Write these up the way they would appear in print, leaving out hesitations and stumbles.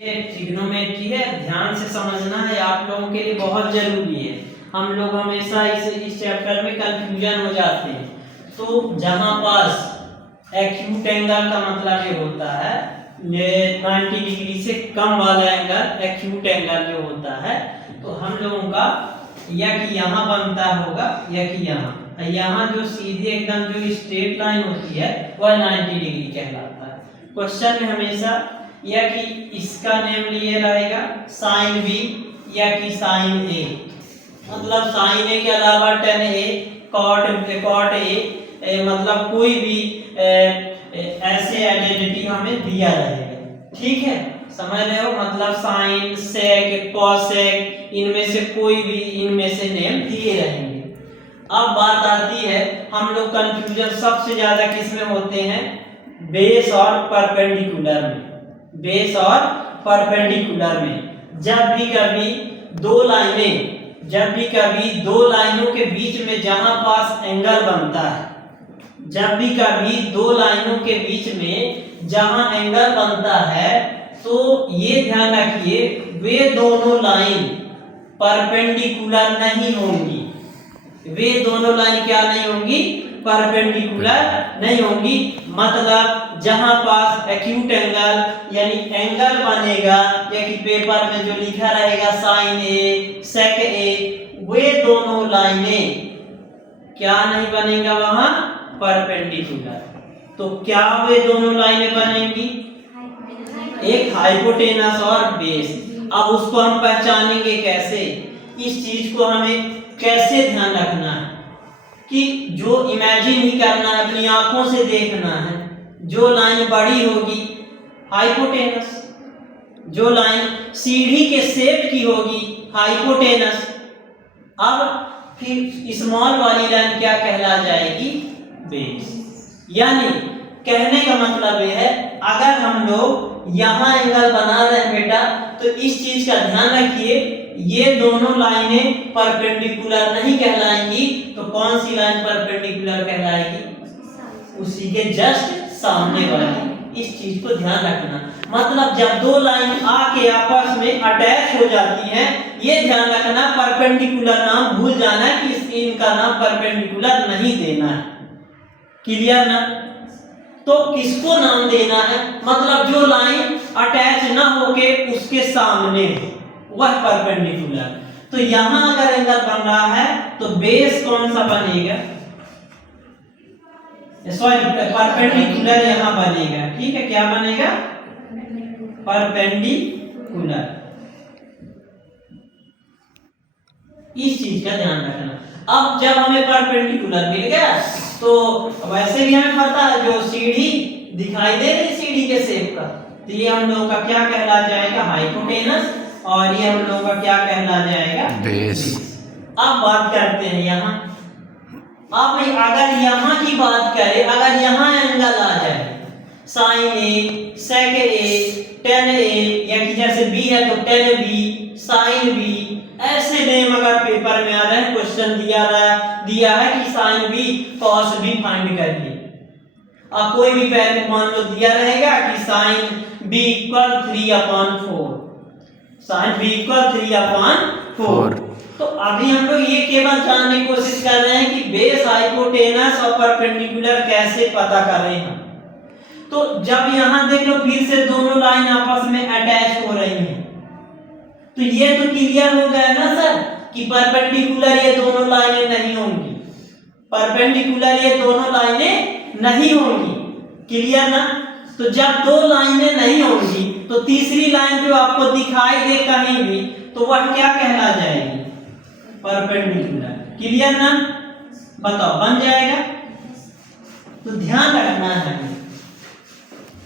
ये ट्रिग्नोमेट्री है, ध्यान से समझना है, आप लोगों के लिए बहुत जरूरी है। हम लोग हमेशा इस चैप्टर में कंफ्यूजन हो जाते हैं। तो जहां पास एक्यूट एंगल का मतलब ये होता है, ये 90 डिग्री से कम वाला एंगल एक्यूट एंगल जो होता है, तो हम लोगों का या कि यहाँ बनता होगा या कि यहाँ जो सीधे एकदम जो स्ट्रेट लाइन होती है वह 90 डिग्री कहलाता है। क्वेश्चन में हमेशा या कि इसका नेम लिए रहेगा साइन बी या कि साइन ए, मतलब साइन ए के अलावा टेन ए कॉट ए मतलब कोई भी ऐसे आइडेंटिटी हमें दिया रहेगा। ठीक है, समझ रहे हो, मतलब साइन सेक कॉसेक इनमें से कोई भी इनमें से नेम दिए रहेंगे। अब बात आती है, हम लोग कंफ्यूजन सबसे ज्यादा किस में होते हैं, बेस और परपेंडिकुलर में। बेस और परपेंडिकुलर में जब भी कभी दो लाइनों के बीच में जहां पास एंगल बनता है, जब भी कभी दो लाइनों के बीच में जहां एंगल बनता है, तो ये ध्यान रखिए वे दोनों लाइन परपेंडिकुलर नहीं होंगी। वे दोनों लाइन क्या नहीं होंगी, परपेंडिकुलर नहीं होंगी। मतलब जहां पास एक्यूट एंगल यानी एंगल बनेगा या कि पेपर में जो लिखा रहेगा साइन ए सेक ए, वे दोनों लाइनें क्या नहीं बनेगा वहां, परपेंडिकुलर। तो क्या वे दोनों लाइनें बनेंगी, एक हाइपोटेनस और बेस। अब उसको हम पहचानेंगे कैसे, इस चीज को हमें कैसे ध्यान रखना है कि जो इमेजिन ही करना है, अपनी आंखों से देखना है। जो लाइन बड़ी होगी हाइपोटेनस, जो लाइन सीढ़ी के शेप की होगी हाइपोटेनस। अब फिर स्मॉल वाली लाइन क्या कहला जाएगी, बेस। यानी कहने का मतलब यह है, अगर हम लोग यहाँ एंगल बना रहे हैं बेटा, तो इस चीज का ध्यान रखिए, ये दोनों लाइनें परपेंडिकुलर नहीं कहलाएंगी। तो कौन सी लाइन परपेंडिकुलर कहलाएगी, उसी के जस्ट सामने वाली। इस चीज को ध्यान रखना। मतलब जब दो लाइन आके आपस में अटैच हो जाती हैं, ये ध्यान रखना, परपेंडिकुलर नाम भूल जाना कि इनका नाम परपेंडिकुलर नहीं देना है। क्लियर ना? तो किसको नाम देना है, मतलब जो लाइन अटैच ना होके उसके सामने वह परपेंडिकुलर। तो यहां अगर एंगल बन रहा है तो बेस कौन सा बनेगा, सॉरी परपेंडिकुलर यहां बनेगा। ठीक है, क्या बनेगा, परपेंडिकुलर। इस चीज का ध्यान रखना। अब जब हमें परपेंडिकुलर मिल गया, तो वैसे भी हमें पता है जो सीढ़ी दिखाई दे रही सीढ़ी के शेप का, तो ये हम लोगों का क्या कहला जाएगा, हाइपोटेनस, और ये हम लोगों का क्या कहला जाएगा, बेस। अब बात करते हैं यहाँ। अब अगर यहाँ की बात करें, अगर यहाँ एंगल आ जाए साइन ए सेक ए टेन ए, या कि जैसे बी है तो टेन बी साइन बी, ऐसे नेम अगर पेपर में आ रहे हैं, क्वेश्चन दिया है कि sine B cos B find करिए। अब कोई भी वैल्यू मान लो दिया रहेगा कि sine B equal 3/4, sine B equal 3/4। तो अभी हम लोग ये केवल जानने की कोशिश कर रहे हैं कि बेस हाइपोटेनस और परपेंडिकुलर कैसे पता कर रहे हैं। तो जब यहां देख लो फिर से दोनों लाइन आपस में अटैच हो रही हैं, तो ये तो क्लियर हो गया ना सर कि परपेंडिकुलर ये दोनों लाइनें नहीं होंगी, परपेंडिकुलर ये दोनों लाइनें नहीं होंगी। क्लियर ना? तो जब दो लाइनें नहीं होंगी, तो तीसरी लाइन जो आपको दिखाई दे कहीं भी, तो वह क्या कहला जाएगी, परपेंडिकुलर। क्लियर ना? बताओ, बन जाएगा? तो ध्यान रखना है,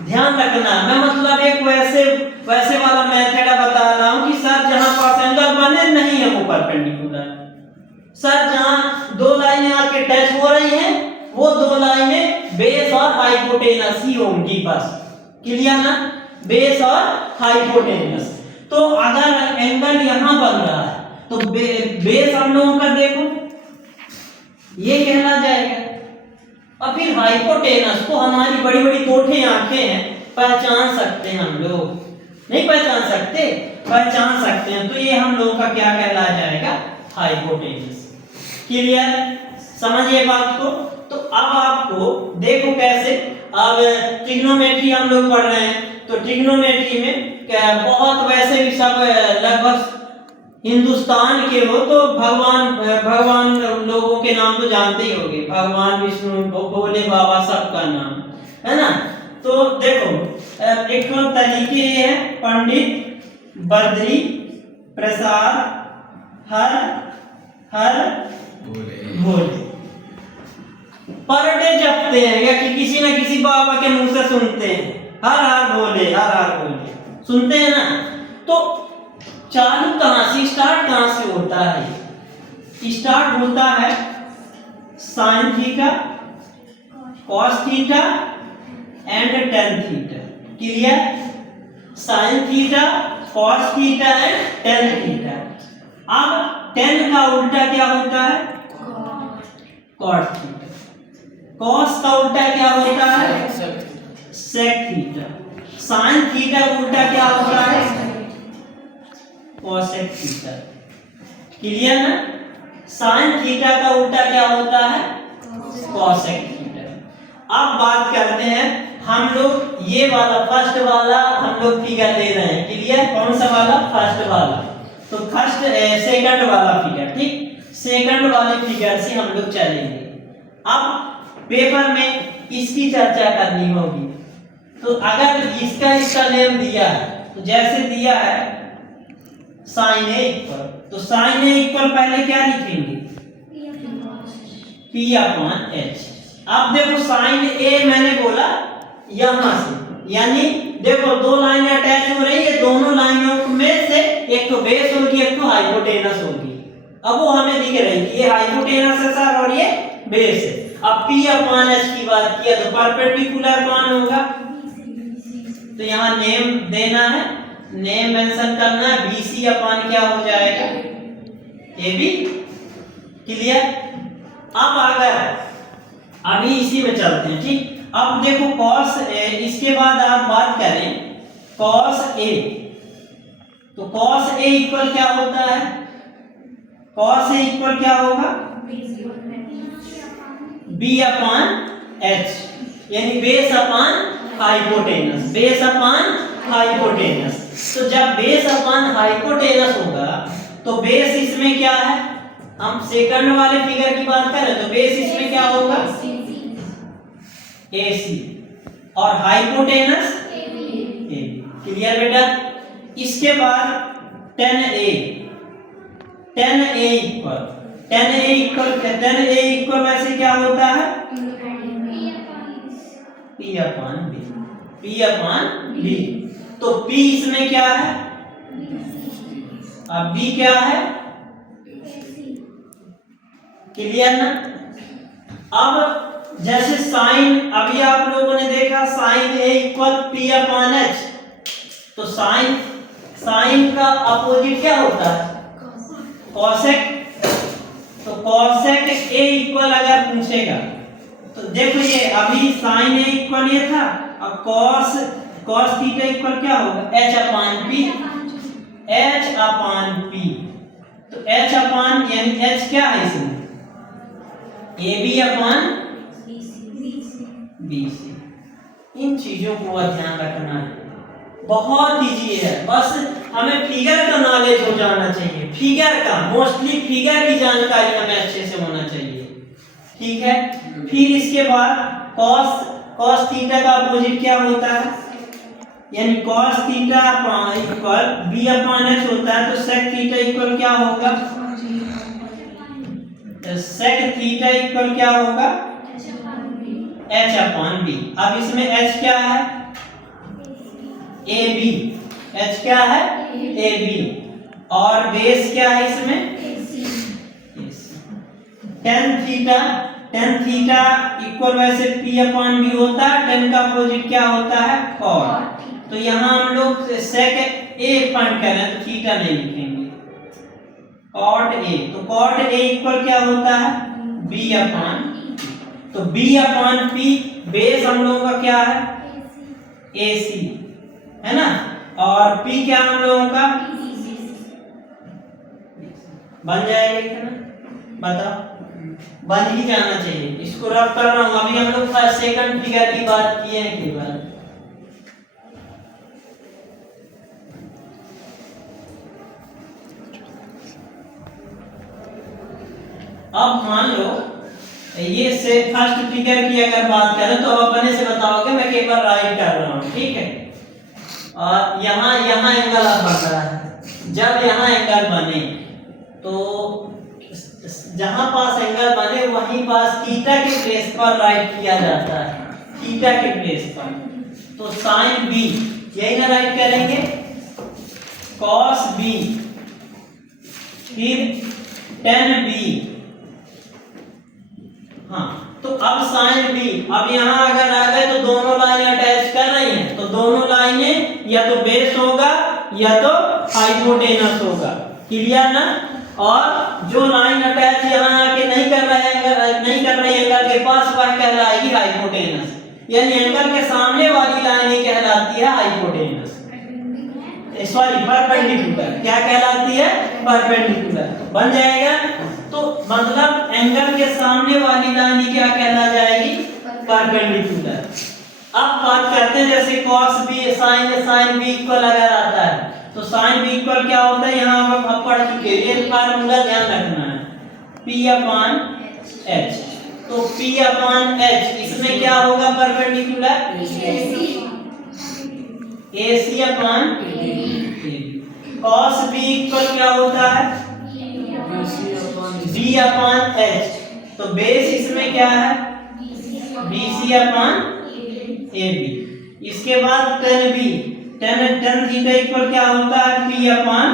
ध्यान रखना। मैं मतलब एक वैसे वाला मेथड बता रहा हूं कि सर जहां पास एंगल बने नहीं है वो परपेंडिकुलर, सर जहां दो लाइनें आके टच हो रही हैं वो दो लाइनें बेस और हाइपोटेनस ही होंगी बस। क्लियर ना? बेस और हाइपोटेनस। तो अगर एंगल यहां बन रहा है तो बेस हम लोगों का देखो ये कहना जाएगा, और फिर हाइपोटेनस को हमारी बड़ी बड़ी कोठे आंखें हैं, पहचान सकते हैं हम लोग। नहीं पहचान सकते? पहचान सकते हैं। तो ये हम लोगों का क्या कहला जाएगा? हाइपोटेनस। क्लियर? समझिए बात को। तो अब आपको देखो कैसे, अब ट्रिग्नोमेट्री हम लोग पढ़ रहे हैं, तो ट्रिग्नोमेट्री में बहुत वैसे भी सब लगभग हिंदुस्तान के हो तो भगवान लोगों के नाम तो जानते ही होंगे, भगवान विष्णु, भोले बाबा, सबका नाम है ना। तो देखो एक तो तरीके ये है, पंडित बद्री प्रसाद हर हर भोले। पर डे जपते हैं या कि किसी न किसी बाबा के मुंह से सुनते हैं, हर हर भोले, हर हर भोले, सुनते हैं ना। तो चालू कहां से, स्टार्ट कहां से होता है? स्टार्ट होता है sine theta, cos theta and tan theta. Clear? Sine theta, cos theta and tan theta. अब टेन का उल्टा क्या होता है? Cot theta. कॉस का उल्टा क्या होता है? Sec theta. साइन थीटा का उल्टा क्या होता है? Cosec theta. क्लियर ना? साइन थीटा का उल्टा क्या होता है? Cosec theta. अब बात करते हैं हम लोग, ये वाला फर्स्ट वाला हम लोग फिगर ले रहे हैं। क्लियर? कौन सा वाला? फर्स्ट वाला। तो फर्स्ट सेकंड वाला फिगर, ठीक, सेकंड वाले फिगर से हम लोग चलेंगे। अब पेपर में इसकी चर्चा करनी होगी। तो अगर इसका नेम दिया है, तो जैसे दिया है साइन ए इक्वल, तो साइन ए इक्वल पहले क्या लिखेंगे? P upon H। अब देखो साइन ए मैंने बोला यहां से, यानी देखो दो लाइनें अटैच हो रही है, दोनों लाइनों में से एक तो बेस होगी, एक तो हाइपोटेनस होगी। अब वो हमें दिख रही है, ये हाइपोटेनस है सर और ये बेस है। अब P अपॉन H की बात किया तो परपेंडिकुलर कौन होगा? तो यहाँ नेम देना है, नेम मेंशन करना है, BC अपॉन क्या हो जाएगा? AB। क्लियर? अब अगर अभी इसी में चलते हैं, ठीक। अब देखो cos A, इसके बाद आप बात करें cos A, तो cos A इक्वल क्या होता है? cos A इक्वल क्या होगा? B अपॉन H, यानी base upon hypotenuse, base upon hypotenuse. तो जब बेस अपॉन हाइपोटेनस होगा तो बेस इसमें क्या है? हम सेकंड वाले फिगर की बात करें तो बेस इसमें क्या होगा? AC और हाइपोटेनस AB। क्लियर बेटा? इसके बाद 10A, 10A equal, 10A equal वैसे क्या होता है? P upon B, P upon B। तो P इसमें क्या है? अब B क्या है? क्लियर ना? अब जैसे साइन, अभी आप लोगों ने देखा sine A equal P upon H, तो साइन का अपोजिट क्या होता है? कॉसेक। तो कॉसेक A इक्वल अगर पूछेगा तो देखो ये अभी साइन A इक्वल ये था, अब कॉस थीटा इक्वल क्या होगा? H upon P, H upon P। तो H अपॉन, यानी H क्या है इसमें? AB upon BC। इन चीजों को ध्यान रखना है, बहुत इजी है, बस हमें फिगर का नॉलेज हो जाना चाहिए, फिगर का, मोस्टली फिगर की जानकारी हमें अच्छे से होना चाहिए, ठीक है। फिर इसके बाद cos थीटा का अपोजिट क्या होता है? यानी cos theta equal B upon H होता है, तो sec थीटा इक्वल क्या होगा? sec थीटा इक्वल क्या होगा? H upon B। अब इसमें H क्या है? AB। H क्या है? AB। और बेस क्या है इसमें? tan थीटा इक्वल वैसे P अपॉन B होता है, tan का अपोजिट क्या होता है? cot। तो यहाँ हम लोग sec A फाइंड कर रहे हैं तो थीटा नहीं लिखेंगे, cot A। तो cot A इक्वल क्या होता है? B अपॉन, तो B अपॉन P, बेस हम लोगों का क्या है? AC है ना। और पी क्या हम लोगों का बन जाएगा इतना, बताओ बन ही जाना चाहिए। इसको रब कर रहा हूं, अभी हम लोग फर्स्ट सेकंड फिगर की बात किए हैं केवल। अब मान लो ये से फर्स्ट फिगर की अगर बात करें तो अब अपने से बताओगे, मैं केवल राइट कर रहा हूं, ठीक है। और यहाँ एंगल अब बन रहा है। जब यहाँ एंगल बने तो जहां पास एंगल बने वहीं पास थीटा के प्लेस पर राइट किया जाता है, थीटा के प्लेस पर। तो साइन बी यही ना राइट करेंगे, कॉस बी, फिर टेन बी। हाँ तो अब साइन बी, अब यहाँ अगर आ गए तो दोनों लाइन अटैच कर रही हैं, तो दोनों लाइनें या तो बेस होगा या तो हाइपोटेनस होगा, क्लियर ना। और जो लाइन अटैच यहाँ आके नहीं कर रहे एंगल के पास, वह कहलाएगी हाइपोटेनस, यानी एंगल के सामने वाली लाइन ही कहलाती है हाइपोटेनस, सॉरी परपेंडिकुलर। क्या कहलाती है? परपेंडिकुलर। बन जाएगा। तो मतलब एंगल के सामने वाली लाइन ही क्या कहला जाएगी? परपेंडिकुलर। अब बात करते हैं जैसे cos b sin b equal अगर आता है तो sin b इक्वल क्या होता है, यहाँ हम पढ़ चुके हैं, ये फार्मूला ध्यान रखना है, p अपॉन h। तो p अपॉन h इसमें क्या होगा perpendicular? ac upon cos b equal क्या होता है? b upon h। तो बेस इसमें क्या है? bc upon ab। इसके बाद tan b, tan theta equal क्या होता है? p upon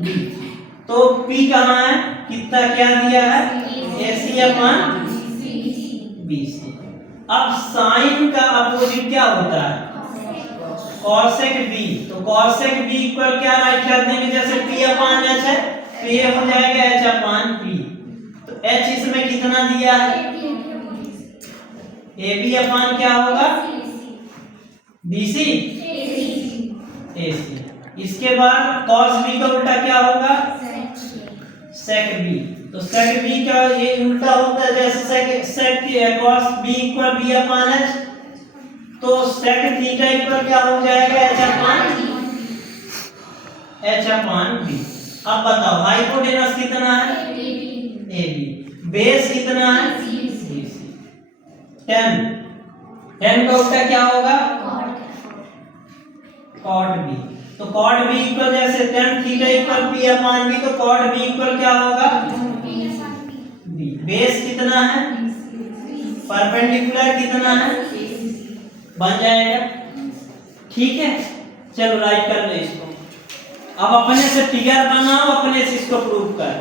b। तो p कहाँ है? कितना क्या दिया है? ac upon bc। अब साइन का अपोजिट क्या होता है? cosec b। तो cosec b इक्वल क्या राइट कर देंगे, जैसे p अपॉन h है तो ये हो जाएगा h अपॉन p। तो h इसमें कितना दिया है? ab अपॉन क्या होगा? bc ac। इसके बाद cos b का उल्टा क्या होगा? sec b। तो sec b का ये उल्टा होता है, जैसे sec cos b equal b upon h, तो sec थीटा इक्वल क्या हो जाएगा? h upon b। अब बताओ हाइपोटेनस कितना है? ab। बेस कितना है? bc। tan का उल्टा क्या होगा? cot b। तो cot b इक्वल जैसे tan theta equal p upon b, तो cot b इक्वल क्या होगा? b। बेस कितना है? परपेंडिकुलर कितना है? बन जाएगा, ठीक है। चलो राइट कर लो इसको। अब अपने से फिगर बनाओ, अपने से इसको प्रूव कर।